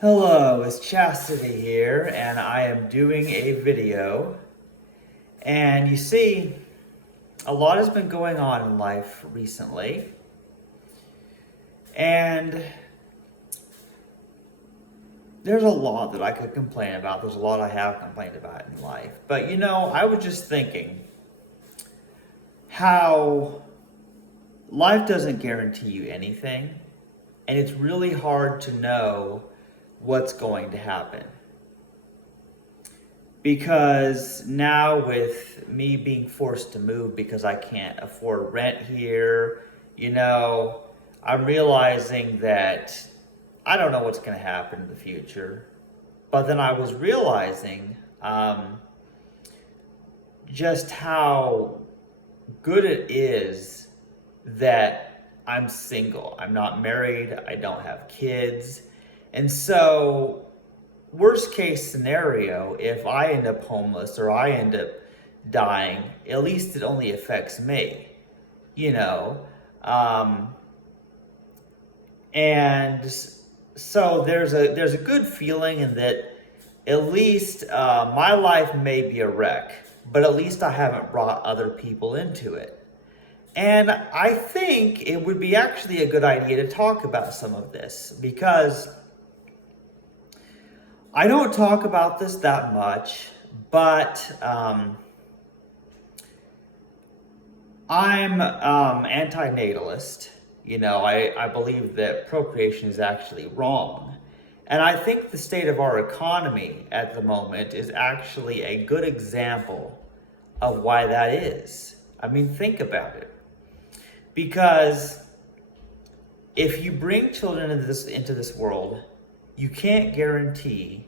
Hello, it's Chastity here, and I am doing a video. And you see, a lot has been going on in life recently, and there's a lot that I could complain about. There's a lot I have complained about in life. But I was just thinking how life doesn't guarantee you anything, and it's really hard to know what's going to happen. Because now with me being forced to move because I can't afford rent here, I'm realizing that I don't know what's going to happen in the future. But then I was realizing just how good it is that I'm single. I'm not married. I don't have kids. And so worst case scenario, if I end up homeless or I end up dying, at least it only affects me, you know. Um, and so there's a good feeling in that at least my life may be a wreck, but at least I haven't brought other people into it. And I think it would be actually a good idea to talk about some of this because I don't talk about this that much, but I'm antinatalist. I believe that procreation is actually wrong. And I think the state of our economy at the moment is actually a good example of why that is. I mean, think about it. Because if you bring children into this world, you can't guarantee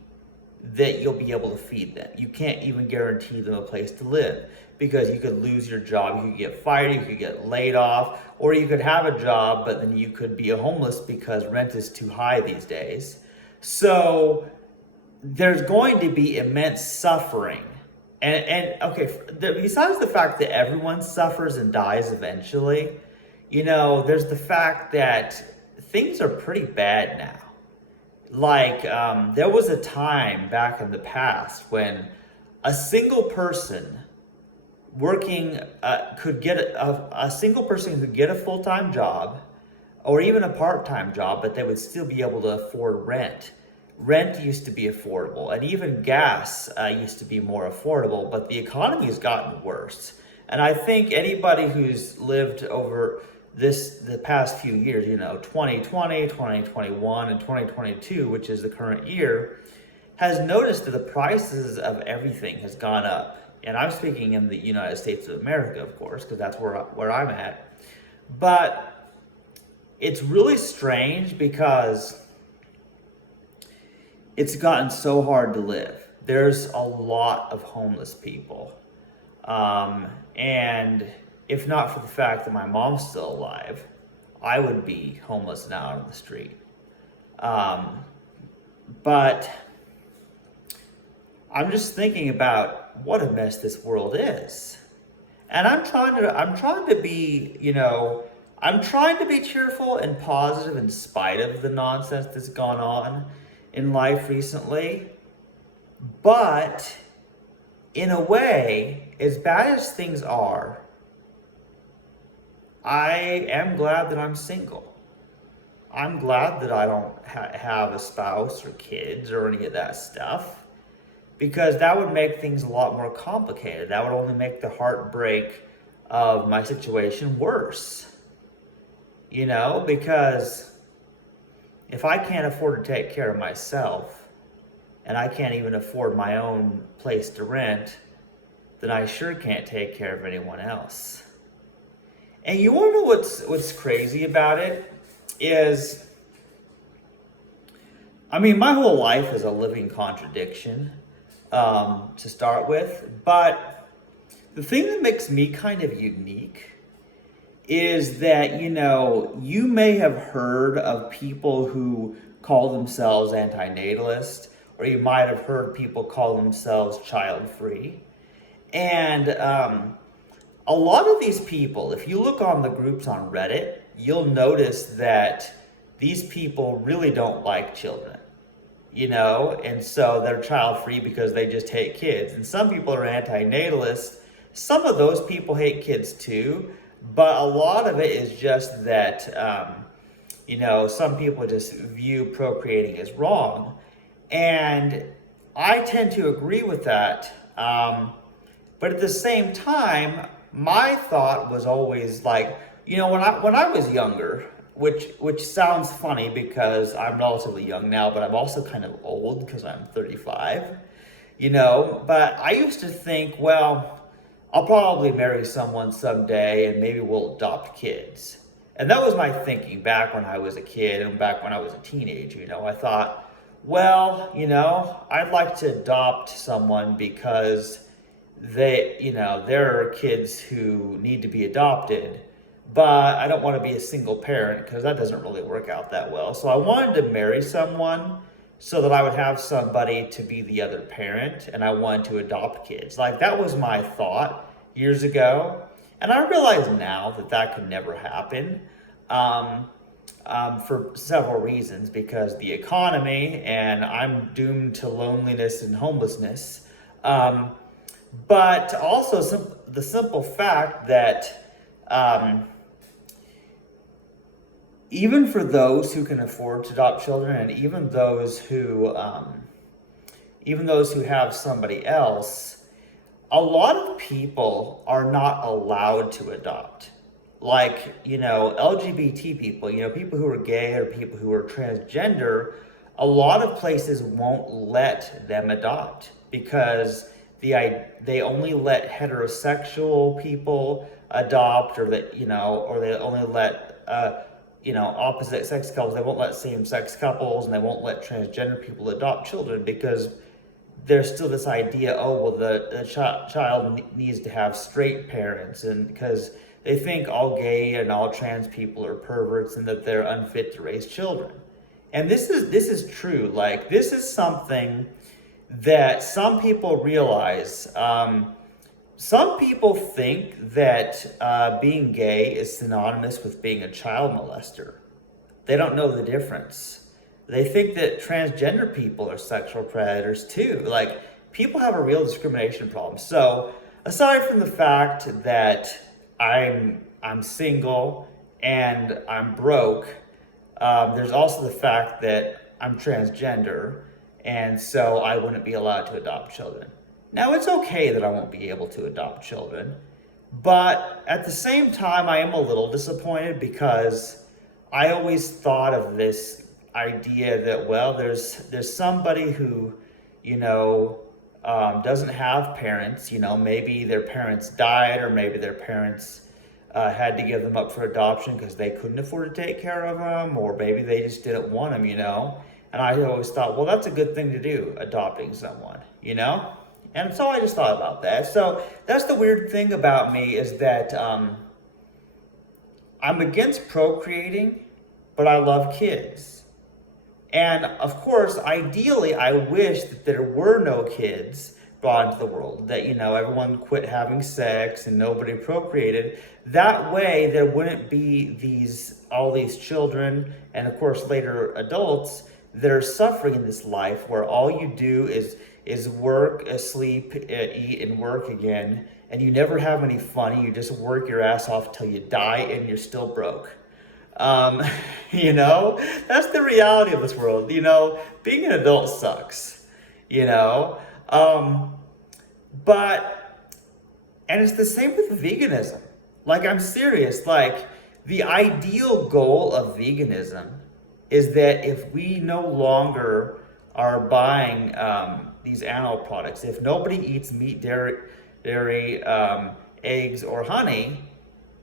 that you'll be able to feed them. You can't even guarantee them a place to live because you could lose your job, you could get fired, you could get laid off, or you could have a job, but then you could be homeless because rent is too high these days. So there's going to be immense suffering. And okay, besides the fact that everyone suffers and dies eventually, there's the fact that things are pretty bad now. Like, there was a time back in the past when a single person working could get a single person could get a full-time job or even a part-time job, but they would still be able to afford rent. Rent used to be affordable, and even gas used to be more affordable, but the economy has gotten worse. And I think anybody who's lived over the past few years, 2020, 2021, and 2022, which is the current year, has noticed that the prices of everything has gone up. And I'm speaking in the United States of America, of course, because that's where I'm at. But it's really strange because it's gotten so hard to live. There's a lot of homeless people. And if not for the fact that my mom's still alive, I would be homeless and out on the street. But I'm just thinking about what a mess this world is. And I'm trying to be, I'm trying to be cheerful and positive in spite of the nonsense that's gone on in life recently. But in a way, as bad as things are, I am glad that I'm single. I'm glad that I don't have a spouse or kids or any of that stuff because that would make things a lot more complicated. That would only make the heartbreak of my situation worse. Because if I can't afford to take care of myself and I can't even afford my own place to rent, then I sure can't take care of anyone else. And you want to know what's crazy about it is, I mean, my whole life is a living contradiction to start with. But the thing that makes me kind of unique is that, you may have heard of people who call themselves antinatalist, or you might have heard people call themselves child-free. And a lot of these people, if you look on the groups on Reddit, you'll notice that these people really don't like children. and so they're child free because they just hate kids. And some people are anti-natalist. Some of those people hate kids too, but a lot of it is just that, some people just view procreating as wrong. And I tend to agree with that. But at the same time, my thought was always like, when I was younger, which sounds funny because I'm relatively young now, but I'm also kind of old because I'm 35, but I used to think, well, I'll probably marry someone someday and maybe we'll adopt kids. And that was my thinking back when I was a kid and back when I was a teenager. I thought, well, I'd like to adopt someone because there are kids who need to be adopted, but I don't want to be a single parent because that doesn't really work out that well. So I wanted to marry someone so that I would have somebody to be the other parent, and I wanted to adopt kids. Like, that was my thought years ago. And I realize now that that could never happen, for several reasons, because the economy, and I'm doomed to loneliness and homelessness. But also the simple fact that even for those who can afford to adopt children, and even those who have somebody else, a lot of people are not allowed to adopt. Like, LGBT people, people who are gay or people who are transgender, a lot of places won't let them adopt because they only let heterosexual people adopt, or or they only let opposite sex couples. They won't let same sex couples, and they won't let transgender people adopt children because there's still this idea, the child needs to have straight parents, and because they think all gay and all trans people are perverts and that they're unfit to raise children. And this is true. Like, this is something that some people realize. Some people think that being gay is synonymous with being a child molester. They don't know the difference. They think that transgender people are sexual predators too. Like, people have a real discrimination problem. So aside from the fact that I'm single and I'm broke, there's also the fact that I'm transgender, and so I wouldn't be allowed to adopt children. Now, it's okay that I won't be able to adopt children, but at the same time, I am a little disappointed because I always thought of this idea that, well, there's somebody who, doesn't have parents. Maybe their parents died, or maybe their parents had to give them up for adoption because they couldn't afford to take care of them, or maybe they just didn't want them. And I always thought, well, that's a good thing to do, adopting someone. And so I just thought about that. So that's the weird thing about me, is that I'm against procreating, but I love kids. And of course, ideally, I wish that there were no kids brought into the world, that, everyone quit having sex and nobody procreated. That way, there wouldn't be all these children, and of course, later adults, that are suffering in this life where all you do is work, sleep, eat, and work again, and you never have any fun. You just work your ass off till you die, and you're still broke. That's the reality of this world. Being an adult sucks. And it's the same with veganism. Like, I'm serious. Like, the ideal goal of veganism is that if we no longer are buying these animal products, if nobody eats meat, dairy, eggs, or honey,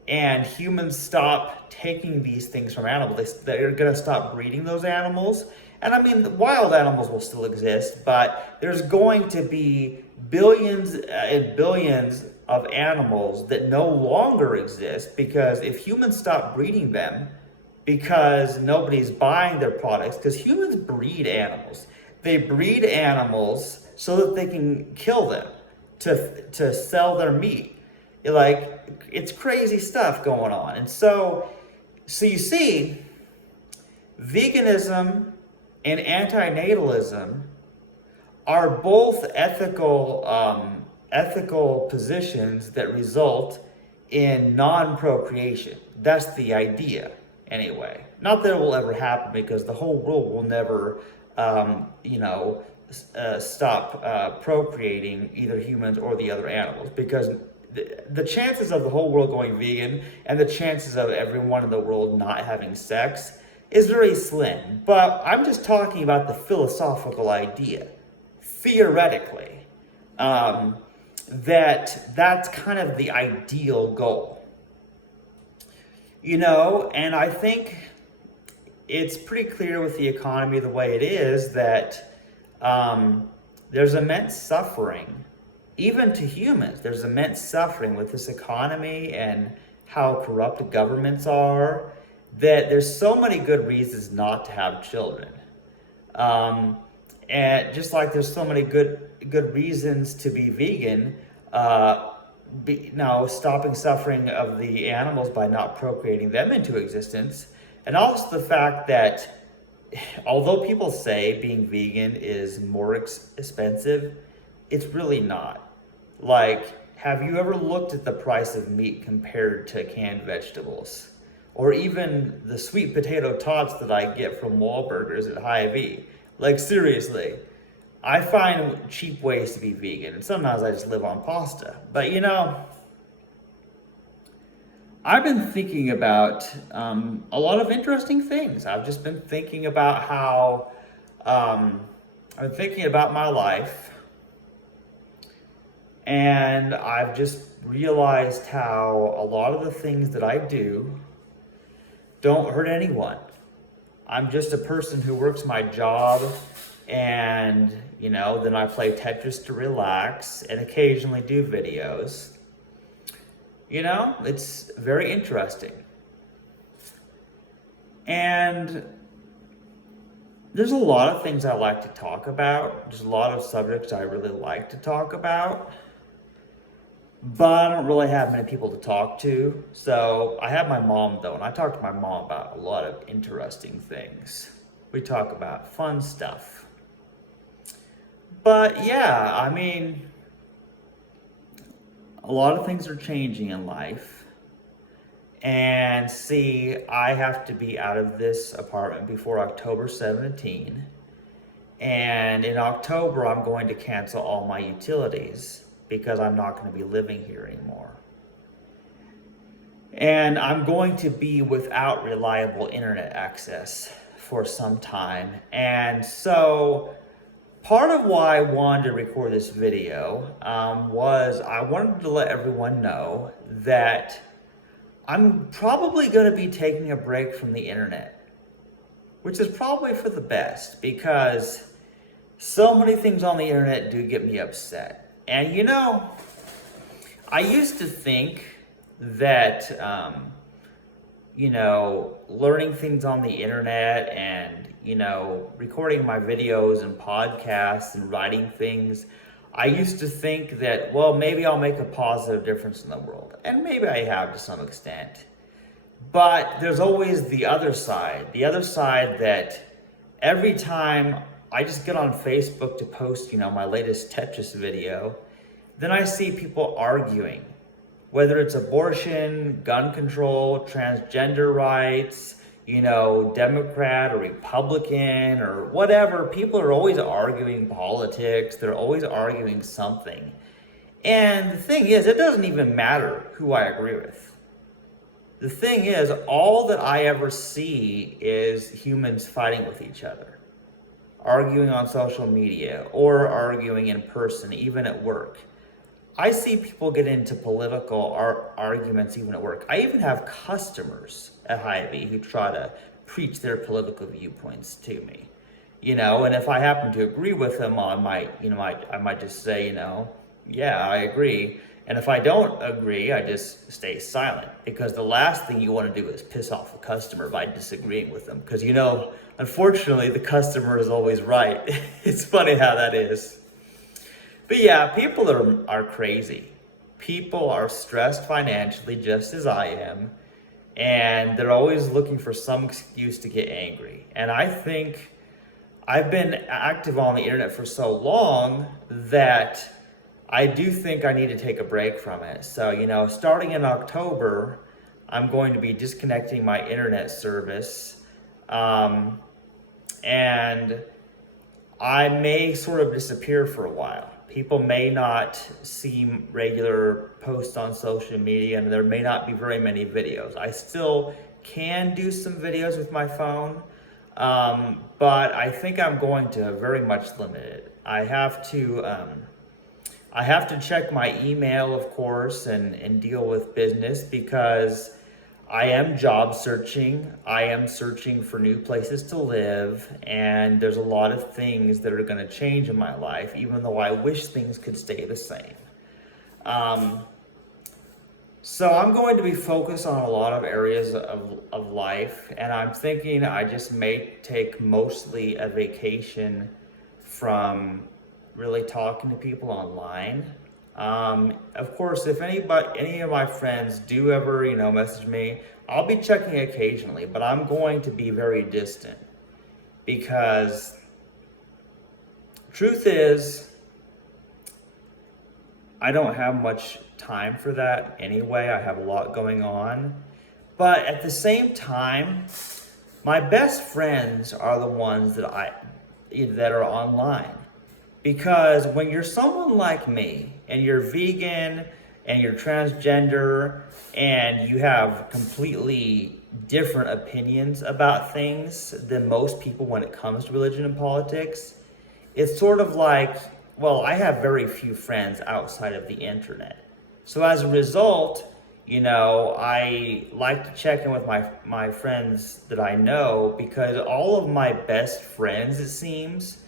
and humans stop taking these things from animals, they're going to stop breeding those animals. And I mean, wild animals will still exist, but there's going to be billions and billions of animals that no longer exist, because if humans stop breeding them, because nobody's buying their products, because humans breed animals. They breed animals so that they can kill them to sell their meat. It's crazy stuff going on. And so you see, veganism and antinatalism are both ethical positions that result in non-procreation. That's the idea, anyway. Not that it will ever happen, because the whole world will never, stop procreating, either humans or the other animals, because the chances of the whole world going vegan and the chances of everyone in the world not having sex is very slim. But I'm just talking about the philosophical idea, theoretically, that's kind of the ideal goal. And I think it's pretty clear with the economy the way it is that there's immense suffering, even to humans. There's immense suffering with this economy and how corrupt governments are, that there's so many good reasons not to have children. And just like there's so many good reasons to be vegan, stopping suffering of the animals by not procreating them into existence, and also the fact that although people say being vegan is more expensive, it's really not. Like, have you ever looked at the price of meat compared to canned vegetables? Or even the sweet potato tots that I get from Wahlburgers at Hy-Vee? Like, seriously, I find cheap ways to be vegan, and sometimes I just live on pasta. But I've been thinking about a lot of interesting things. I've just been thinking about how I've been thinking about my life, and I've just realized how a lot of the things that I do don't hurt anyone. I'm just a person who works my job, and then I play Tetris to relax and occasionally do videos. It's very interesting. And there's a lot of things I like to talk about. There's a lot of subjects I really like to talk about. But I don't really have many people to talk to. So I have my mom, though, and I talk to my mom about a lot of interesting things. We talk about fun stuff. But yeah, I mean, a lot of things are changing in life. And see, I have to be out of this apartment before October 17. And in October, I'm going to cancel all my utilities because I'm not going to be living here anymore. And I'm going to be without reliable internet access for some time. And so part of why I wanted to record this video was I wanted to let everyone know that I'm probably going to be taking a break from the internet, which is probably for the best, because so many things on the internet do get me upset. And I used to think that, learning things on the internet and, recording my videos and podcasts and writing things, I used to think that, well, maybe I'll make a positive difference in the world. And maybe I have to some extent. But there's always the other side that every time I just get on Facebook to post, my latest Tetris video, then I see people arguing, whether it's abortion, gun control, transgender rights, Democrat or Republican or whatever. People are always arguing politics. They're always arguing something. And the thing is, it doesn't even matter who I agree with. The thing is, all that I ever see is humans fighting with each other, arguing on social media or arguing in person, even at work. I see people get into political arguments even at work. I even have customers at Hy-Vee who try to preach their political viewpoints to me. And if I happen to agree with them, I might just say, yeah, I agree. And if I don't agree, I just stay silent, because the last thing you want to do is piss off a customer by disagreeing with them. Because, unfortunately, the customer is always right. It's funny how that is. But yeah, people are crazy. People are stressed financially, just as I am. And they're always looking for some excuse to get angry. And I think I've been active on the internet for so long that I do think I need to take a break from it. So, starting in October, I'm going to be disconnecting my internet service. Um, and I may sort of disappear for a while. People may not see regular posts on social media, and there may not be very many videos. I still can do some videos with my phone, but I think I'm going to very much limit it. I have to check my email, of course, and deal with business because I am job searching. I am searching for new places to live, and there's a lot of things that are going to change in my life, even though I wish things could stay the same. Um, so I'm going to be focused on a lot of areas of life, and I'm thinking I just may take mostly a vacation from really talking to people online. Of course, if any of my friends do ever, message me, I'll be checking occasionally, but I'm going to be very distant because truth is, I don't have much time for that anyway. I have a lot going on. But at the same time, my best friends are the ones that are online. Because when you're someone like me and you're vegan and you're transgender and you have completely different opinions about things than most people when it comes to religion and politics, it's sort of like, well, I have very few friends outside of the internet. So as a result, I like to check in with my friends that I know because all of my best friends, it seems,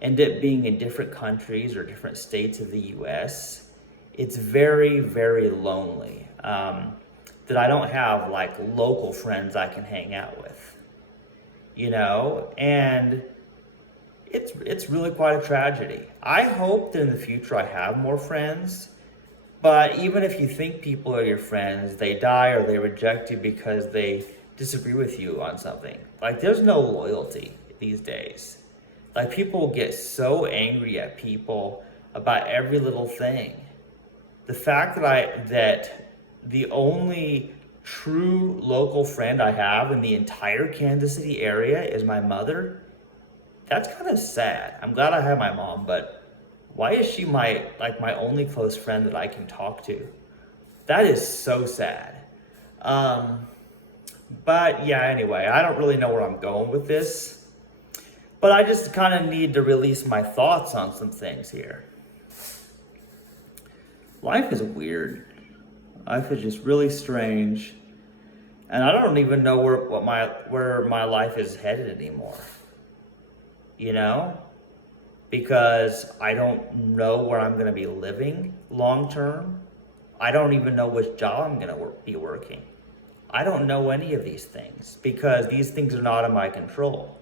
end up being in different countries or different states of the US. It's very, very lonely that I don't have like local friends I can hang out with, and it's really quite a tragedy. I hope that in the future I have more friends, but even if you think people are your friends, they die or they reject you because they disagree with you on something. Like, there's no loyalty these days. Like, people get so angry at people about every little thing. The fact that the only true local friend I have in the entire Kansas City area is my mother, that's kind of sad. I'm glad I have my mom, but why is she my only close friend that I can talk to? That is so sad. But yeah, anyway, I don't really know where I'm going with this. But I just kind of need to release my thoughts on some things here. Life is weird. Life is just really strange. And I don't even know where my life is headed anymore. Because I don't know where I'm going to be living long term. I don't even know which job I'm going to be working. I don't know any of these things because these things are not in my control.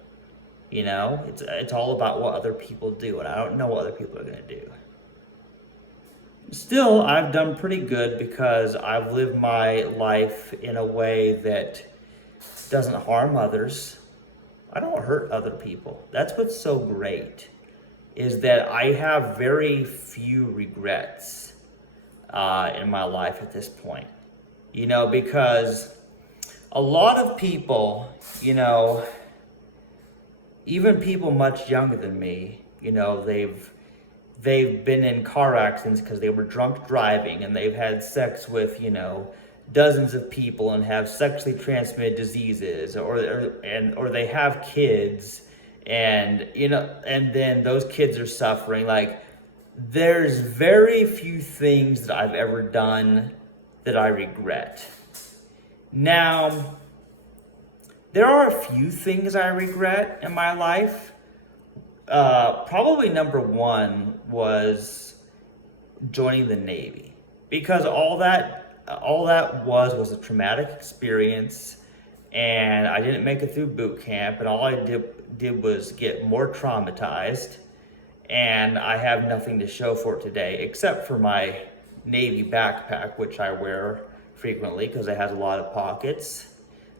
It's all about what other people do, and I don't know what other people are going to do. Still, I've done pretty good because I've lived my life in a way that doesn't harm others. I don't hurt other people. That's what's so great, is that I have very few regrets in my life at this point. Because a lot of people, even people much younger than me, they've been in car accidents because they were drunk driving, and they've had sex with, dozens of people and have sexually transmitted diseases, or they have kids, and and then those kids are suffering. Like, there's very few things that I've ever done that I regret. Now, there are a few things I regret in my life. Probably number one was joining the Navy, because all that was a traumatic experience, and I didn't make it through boot camp, and all I did was get more traumatized, and I have nothing to show for it today except for my Navy backpack, which I wear frequently because it has a lot of pockets.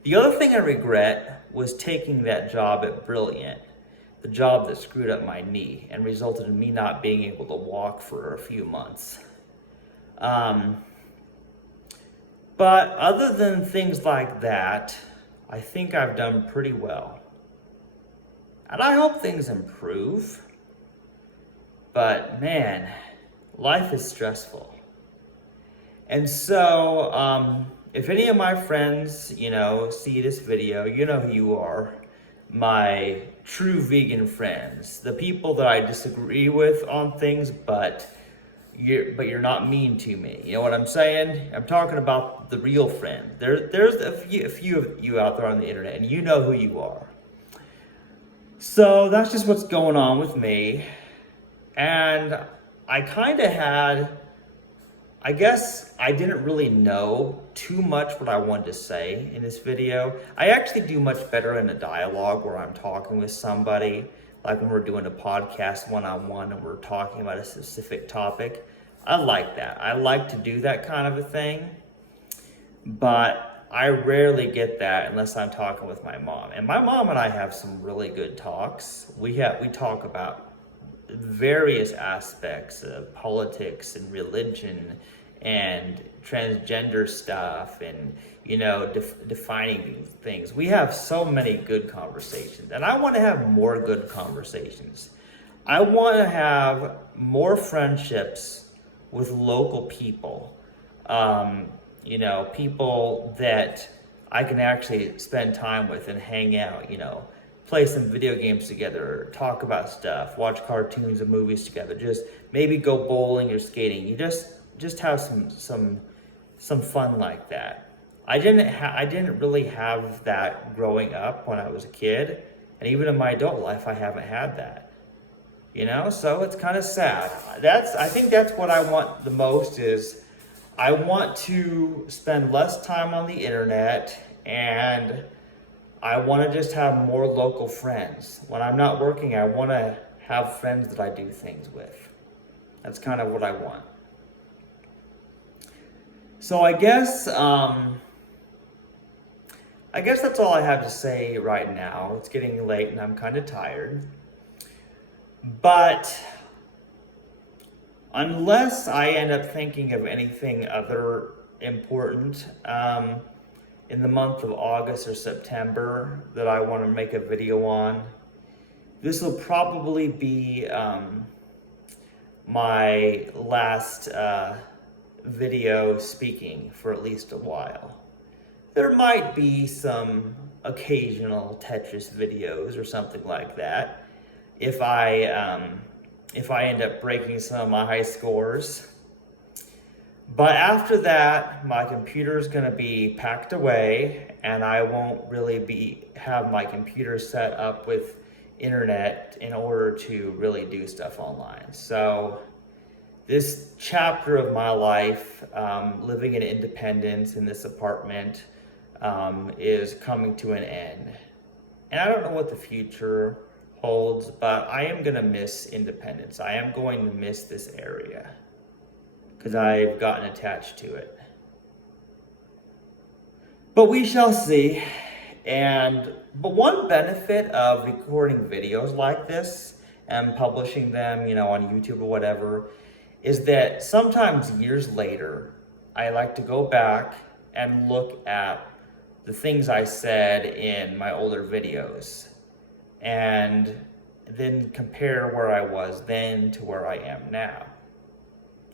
The other thing I regret was taking that job at Brilliant, the job that screwed up my knee and resulted in me not being able to walk for a few months. But other than things like that, I think I've done pretty well. And I hope things improve. But man, life is stressful. And so, if any of my friends, see this video, you know who you are. My true vegan friends. The people that I disagree with on things, but you're not mean to me. You know what I'm saying? I'm talking about the real friend. There's a few of you out there on the internet, and you know who you are. So that's just what's going on with me. And I kind of I guess I didn't really know too much what I wanted to say in this video. I actually do much better in a dialogue where I'm talking with somebody, like when we're doing a podcast one-on-one and we're talking about a specific topic. I like that. I like to do that kind of a thing, but I rarely get that unless I'm talking with my mom. And my mom and I have some really good talks. We talk about various aspects of politics and religion and transgender stuff and defining these things. We have so many good conversations, and I want to have more good conversations. I want to have more friendships with local people, people that I can actually spend time with and hang out, play some video games together, talk about stuff, watch cartoons and movies together, just maybe go bowling or skating. You just have some fun like that. I didn't really have that growing up when I was a kid, and even in my adult life I haven't had that. So it's kind of sad. I think that's what I want the most is I want to spend less time on the internet, and I want to just have more local friends. When I'm not working, I want to have friends that I do things with. That's kind of what I want. So I guess that's all I have to say right now. It's getting late and I'm kind of tired. But unless I end up thinking of anything other important in the month of August or September that I want to make a video on, this will probably be my last video speaking for at least a while. There might be some occasional Tetris videos or something like that if I end up breaking some of my high scores. But after that, my computer is going to be packed away, and I won't really have my computer set up with internet in order to really do stuff online. So this chapter of my life, living in independence in this apartment, is coming to an end. And I don't know what the future holds, but I am going to miss independence. I am going to miss this area because I've gotten attached to it. But we shall see. But one benefit of recording videos like this and publishing them, on YouTube or whatever, is that sometimes years later, I like to go back and look at the things I said in my older videos and then compare where I was then to where I am now.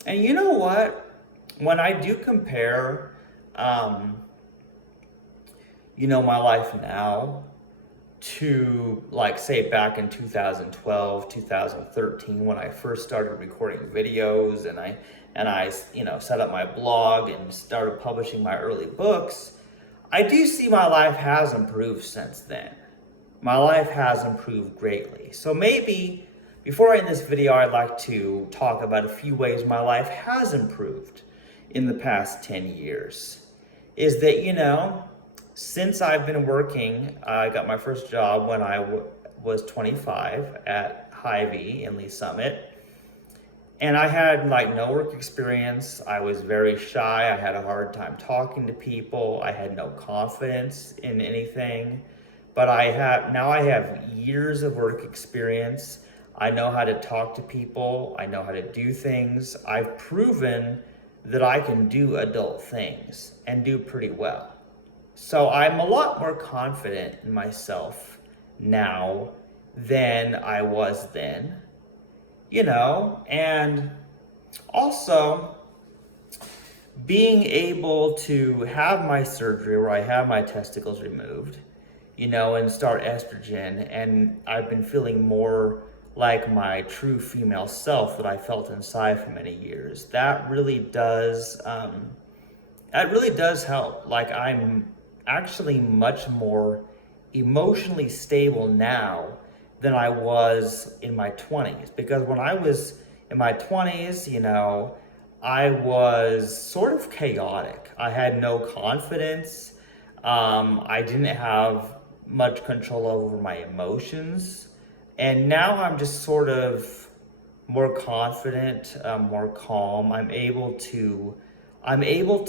And you know what? When I do compare, my life now to, like, say, back in 2012, 2013, when I first started recording videos and I set up my blog and started publishing my early books, I do see my life has improved since then. My life has improved greatly. So maybe before I end this video, I'd like to talk about a few ways my life has improved in the past 10 years. Is that, since I've been working, I got my first job when I was 25 at Hy-Vee in Lee Summit. And I had no work experience. I was very shy. I had a hard time talking to people. I had no confidence in anything. But I have years of work experience. I know how to talk to people. I know how to do things. I've proven that I can do adult things and do pretty well. So I'm a lot more confident in myself now than I was then, and also being able to have my surgery where I have my testicles removed, and start estrogen, and I've been feeling more like my true female self that I felt inside for many years. That really does help. Like, I'm actually much more emotionally stable now than I was in my 20s. Because when I was in my 20s, I was sort of chaotic. I had no confidence. I didn't have much control over my emotions. And now I'm just sort of more confident, more calm. I'm able to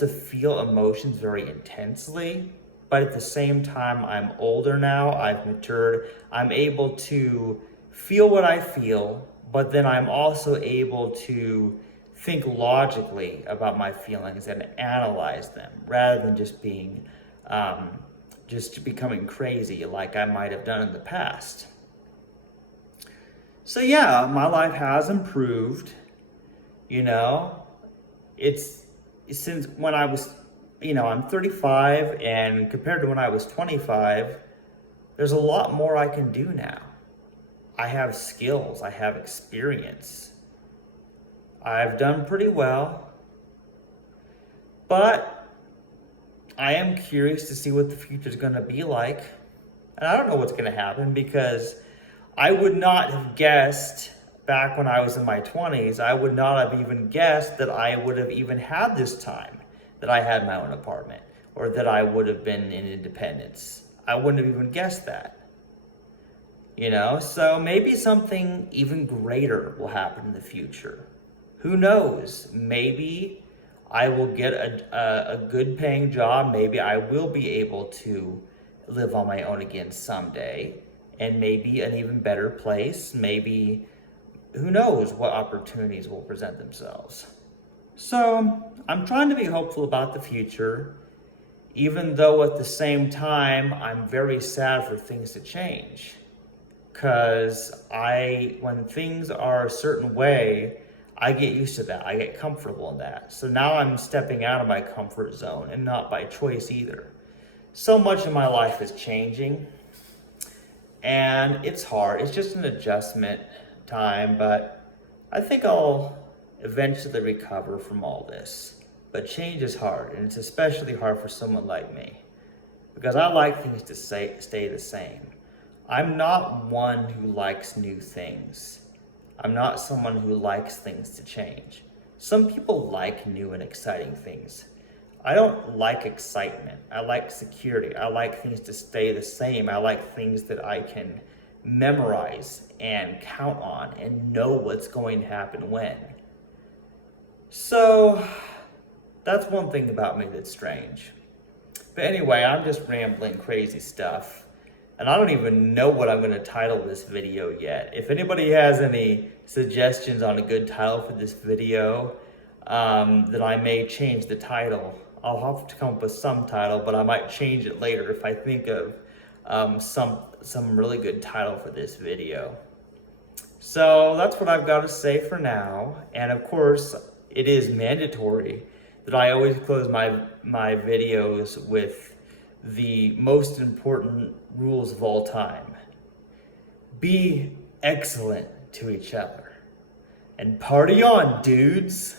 feel emotions very intensely, but at the same time, I'm older now, I've matured. I'm able to feel what I feel, but then I'm also able to think logically about my feelings and analyze them rather than just becoming crazy like I might have done in the past. So yeah, my life has improved. You know, it's since when I was, I'm 35, and compared to when I was 25, there's a lot more I can do now. I have skills, I have experience. I've done pretty well, but I am curious to see what the future is going to be like. And I don't know what's going to happen, because I would not have guessed back when I was in my 20s, I would not have even guessed that I would have even had this time, that I had my own apartment, or that I would have been in independence. I wouldn't have even guessed that. So maybe something even greater will happen in the future. Who knows? Maybe I will get a good paying job. Maybe I will be able to live on my own again someday, and maybe an even better place. Maybe, who knows what opportunities will present themselves. So I'm trying to be hopeful about the future, even though at the same time I'm very sad for things to change. Because when things are a certain way, I get used to that. I get comfortable in that. So now I'm stepping out of my comfort zone, and not by choice either. So much of my life is changing, and it's hard. It's just an adjustment time, but I think I'll eventually recover from all this. But change is hard, and it's especially hard for someone like me, because I like things to stay the same. I'm not one who likes new things. I'm not someone who likes things to change. Some people like new and exciting things. I don't like excitement. I like security. I like things to stay the same. I like things that I can memorize and count on and know what's going to happen when. So that's one thing about me that's strange. But anyway, I'm just rambling crazy stuff. And I don't even know what I'm going to title this video yet. If anybody has any suggestions on a good title for this video, then I may change the title. I'll have to come up with some title, but I might change it later if I think of some really good title for this video. So that's what I've got to say for now. And of course, it is mandatory that I always close my videos with the most important rules of all time. Be excellent to each other. And party on, dudes!